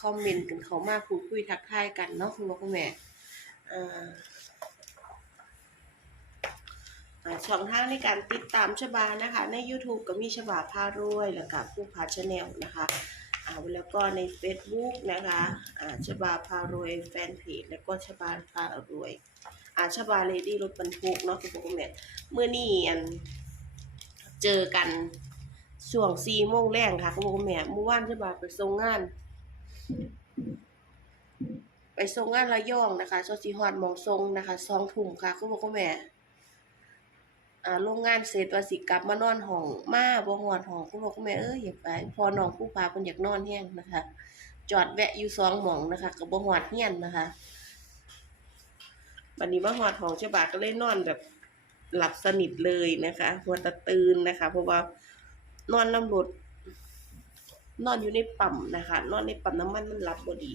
คอมเมนต์กันเขามาพูดคุยทักทายกันเนาะคุณพ่อคุณแม่ช่องทางในการติดตามชบานะคะ ใน YouTube ก็มีชบาพารวย แล้วก็ผู้พาชาแนลนะคะแล้วก็ใน Facebook นะคะชบาพารวยแฟนเพจแล้วก็ชบาพารวยอาชบาเลดี้รถบรรทุกเนาะคุณพ่อคุณแม่เมื่อนี้อันเจอกันช่วงสี่โมงแรงค่ะคุณพ่อคุณแม่เมื่อวานชบาไปส่งงาน ไปส่งงานระยองนะคะโซซิฮอดหมองทรงนะคะสองทุ่มค่ะคุณพ่อคุณแม่อ่าโรงงานเสร็จว่าสิกลับมานอนห้องมาบ่ฮอดห้องคุณพ่อคุณแม่เอ้ยอยากไปพอน้องผู้พาเพิ่นอยากนอนแฮงนะคะ จอดแวะอยู่สองหม่องนะคะก็บ่ฮอดเฮียนนะคะบัดนี้มาฮอดห้องเจ้าบ่าก็เลยนอนแบบหลับสนิทเลยนะคะหัวตะตื่นนะคะ เพราะว่านอนน้ำรถ นอนอยู่ในปั๊มนะคะ นอนในปั๊มน้ำมันมันรับบ่ดี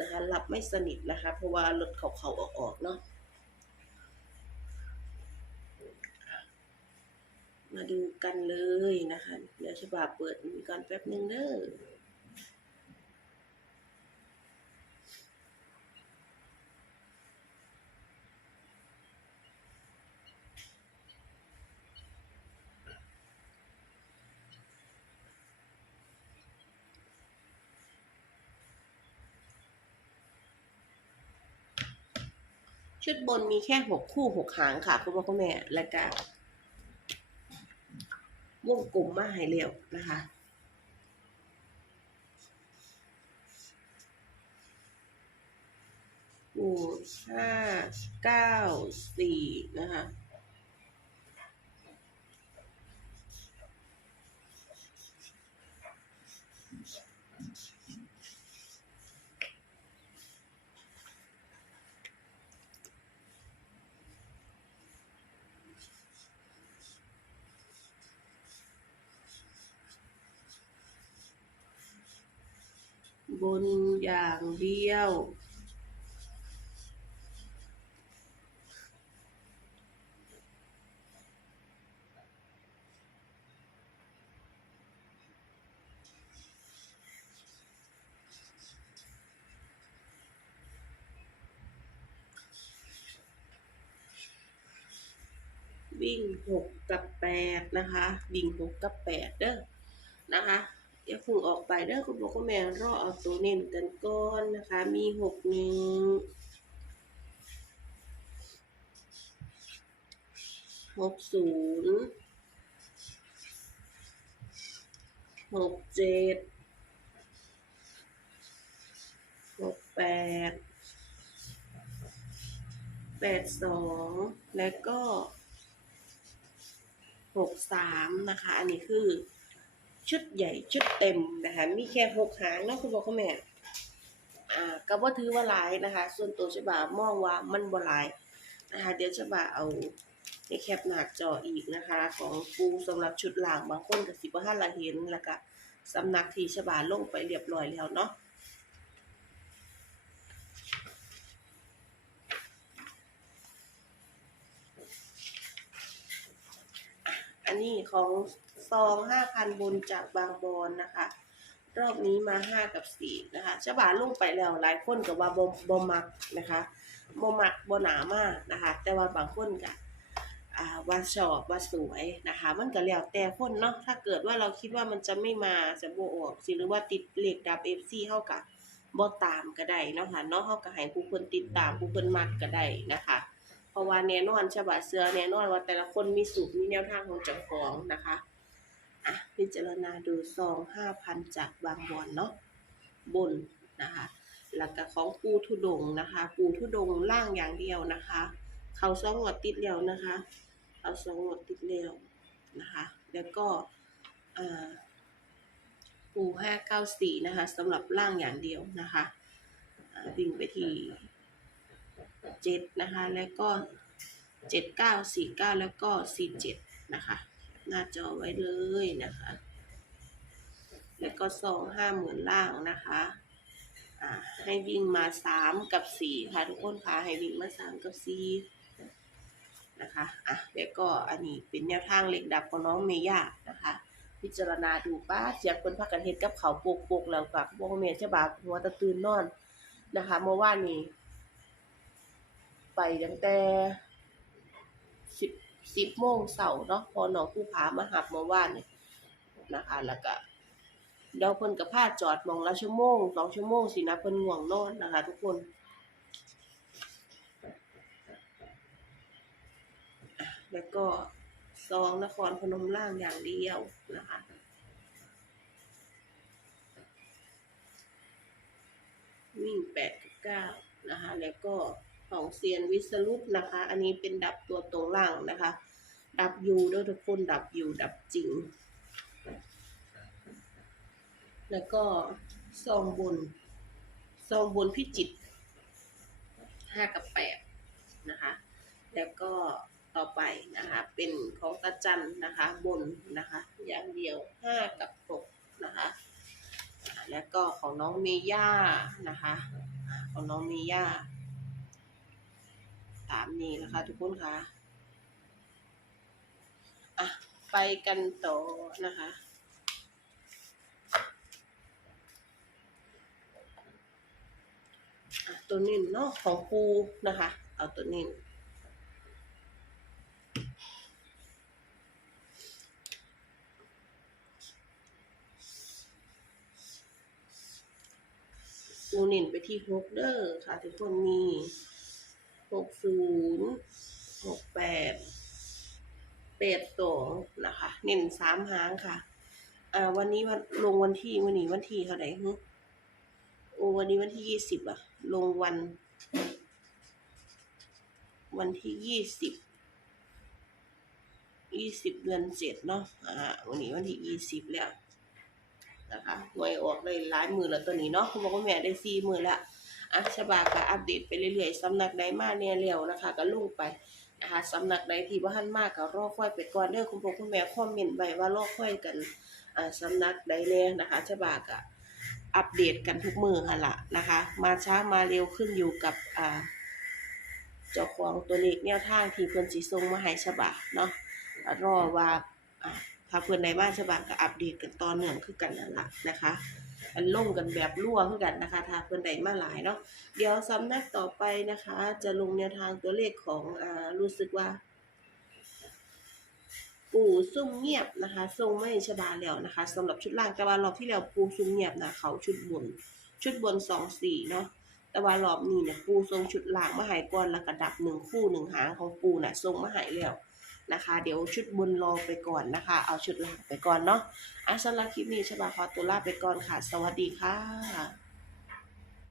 นะคะรับไม่สนิทนะคะ เพราะว่ารถเขาเขาออกออกเนาะมาดูกันเลยนะคะ เดี๋ยวฉบาเปิดมีก่อนแป๊บหนึ่งเด้อ ชุดบนมีแค่หกคู่หกหางค่ะคุณพ่อคุณแม่แล้วก็วงกลมมาให้เร็วนะคะคู่ห้าเก้าสี่นะคะ บนอย่างเดียว วิ่งหกกับแปดนะคะ วิ่งหกกับแปดเด้อ อย่าพึ่งออกไปเด้อคุณพ่อคุณแม่รอเอาตัวเน้นกันก่อนนะคะ มีหกหนึ่งหกศูนย์หกเจ็ดหกแปดแปดสองและก็หกสามนะคะ อันนี้คือ ชุดใหญ่ชุดเต็มนะคะ มีแค่หกหางเนาะคุณพ่อคุณแม่อ่าก็บ่ถือว่าหลายนะคะ ส่วนตัวฉบามองว่ามันบ่หลายนะคะเดี๋ยวฉบาเอาในแคปหน้าจออีกนะคะ ของปูสำหรับชุดหลังบางคนก็สิบ่ทันละเห็นแล้วก็สำนักทีฉบาลงไปเรียบร้อยแล้วเนาะอันนี้ของ ซองห้าพันบนจากบางบอนนะคะ รอบนี้มาห้ากับสี่นะคะฉบาลงไปแล้วหลายคนกับว่าบบบมักนะคะบมักบหนามากนะคะ แต่ว่าบางคนกับว่าชอบว่าสวยนะคะ มันก็แล้วแต่คนเนาะถ้าเกิดว่าเราคิดว่ามันจะไม่มาจะโบออกสิหรือว่าติดเหลขดับเอฟซีเข้ากับบ่ตามก็ได้นะคะเนาะเขาก็ให้ผู้คนติดตามผู้คนมักก็ได้นะคะ เพราะว่าแน่นอนฉบับเสือแน่นอนว่าแต่ละคนมีสูตรมีแนวทางของเจ้าของนะคะ อะพิจารณาดูซองห้าพันจากบางบอนเนาะบนนะคะแล้วก็ของปูทุดงนะคะ ปูทุดงล่างอย่างเดียวนะคะ เขาสองงวดติดแล้วนะคะเขาสองงวดติดแล้วนะคะ แล้วก็อ่าปูห้าเก้าสี่นะคะสำหรับล่างอย่างเดียวนะคะวิ่งไปที่เจ็ดนะคะ แล้วก็เจ็ดเก้าสี่เก้าแล้วก็สี่เจ็ดนะคะ หน้าจอไว้เลยนะคะ แล้วก็ซองห้าหมื่นล่างนะคะให้วิ่งมาสามกับสี่ค่ะทุกคนค่ะให้วิ่งมาสามกับสี่นะคะอะแล้วก็อันนี้เป็นแนวทางเหล็กดับของน้องเมย่านะคะ พิจารณาดูป้าเสียงคนพากันเฮ็ดกับเขาวโปกๆแล้วกับบ่แม่นฉบาหัวตะตื่นนอนนะคะเมื่อวานนี้ ไปตั้งแต่สิบ สิบโมงเสาร์เนาะพอน้องผู้ผามาหับเมื่อวานนี่ยนะคะ แล้วก็เดี๋ยวเพิ่นก็พาจอดมองละชั่วโมงสองชั่วโมงสินะเพิ่นง่วงนอนนะคะ ทุกคนแล้วก็ซองนครพนมล่างอย่างเดียวนะคะวิ่งแปดกับเก้านะคะ แล้วก็ ของเซียนวิสรุปนะคะ อันนี้เป็นดับตัวตรงล่างนะคะ ดับยูด้วยทุกคนดับยูดับจริง แล้วก็ซองบนซองบนพิจิตห้ากับแปดนะคะ แล้วก็ต่อไปนะคะเป็นของตาจันนะคะบนนะคะอย่างเดียวห้ากับหกนะคะแล้วก็ของน้องเมย่านะคะ ของน้องเมย่า ตามนี้นะคะทุกคนคะอะไปกันต่อนะคะอะตัวนี้เนาะของปูนะคะ เอาตัวนี้ปูเน้นไปที่หกเด้อค่ะทุกคนมี หกศูนย์หกแปดแปดสองนะคะ เน้นสามหางค่ะ อ่า วันนี้วันลงวันที่วันนี้วันที่เท่าไหร่ฮึโอ้วันนี้วันที่ยี่สิบอะลงวัน วันที่ยี่สิบยี่สิบเดือนเจ็ดเนาะ อ่า วันนี้วันที่ยี่สิบแล้วนะคะหวยออกได้หลายมือแล้วตัวนี้เนาะคุณบอกว่าแม่ได้สี่มือและ อะฉบาก็อัปเดตไปเรื่อยๆสำนักใดมาเนี่ยเร็วนะคะ ก็ลงไปนะคะสำนักใดที่บ่ทันมากก็รอค่อยไปก่อนเด้อคุณพ่อคุณแม่คอมเมนต์ไว้ว่ารอค่อยกันอ่าสำนักใดแน่นะคะฉบาก็อัปเดตกันทุกมือหั่นล่ะนะคะ มาช้ามาเร็วขึ้นอยู่กับอ่าเจ้าของตัวเลขแนวทางที่เพิ่อนสิส่งมาให้ฉบาเนาะรอว่าอ่าถ้าเพื่อนในบ้านฉบับก็อัปเดตกันตอนเนื่องคือกันนั่นแหละนะคะ มันลงกันแบบรั่วคือกันนะคะถ้าเพื่อนใดมาหลายเนาะเดี๋ยวสำนักต่อไปนะคะ จะลงแนวทางตัวเลขของอ่ารู้สึกว่า ปู่ซุ่มเงียบนะคะ ทรงไม่ฉบาแล้วนะคะสำหรับชุดล่างแต่ว่ารอบที่แล้วปูซุ่มเงียบนะเขาชุดบน ชุดบนสองสี่เนาะแต่ว่ารอบนี้เนี่ยปูทรงชุดล่างมาหายก่อนแล้วก็ดับหนึ่งคู่หนึ่งหางของปูน่ะทรงมาหายแล้ว นะคะ เดี๋ยวชุดบนรอไปก่อนนะคะ เอาชุดหลังไปก่อนเนาะอะสำหรับคลิปนี้ฉบับขอตัวลาไปก่อนค่ะ สวัสดีค่ะ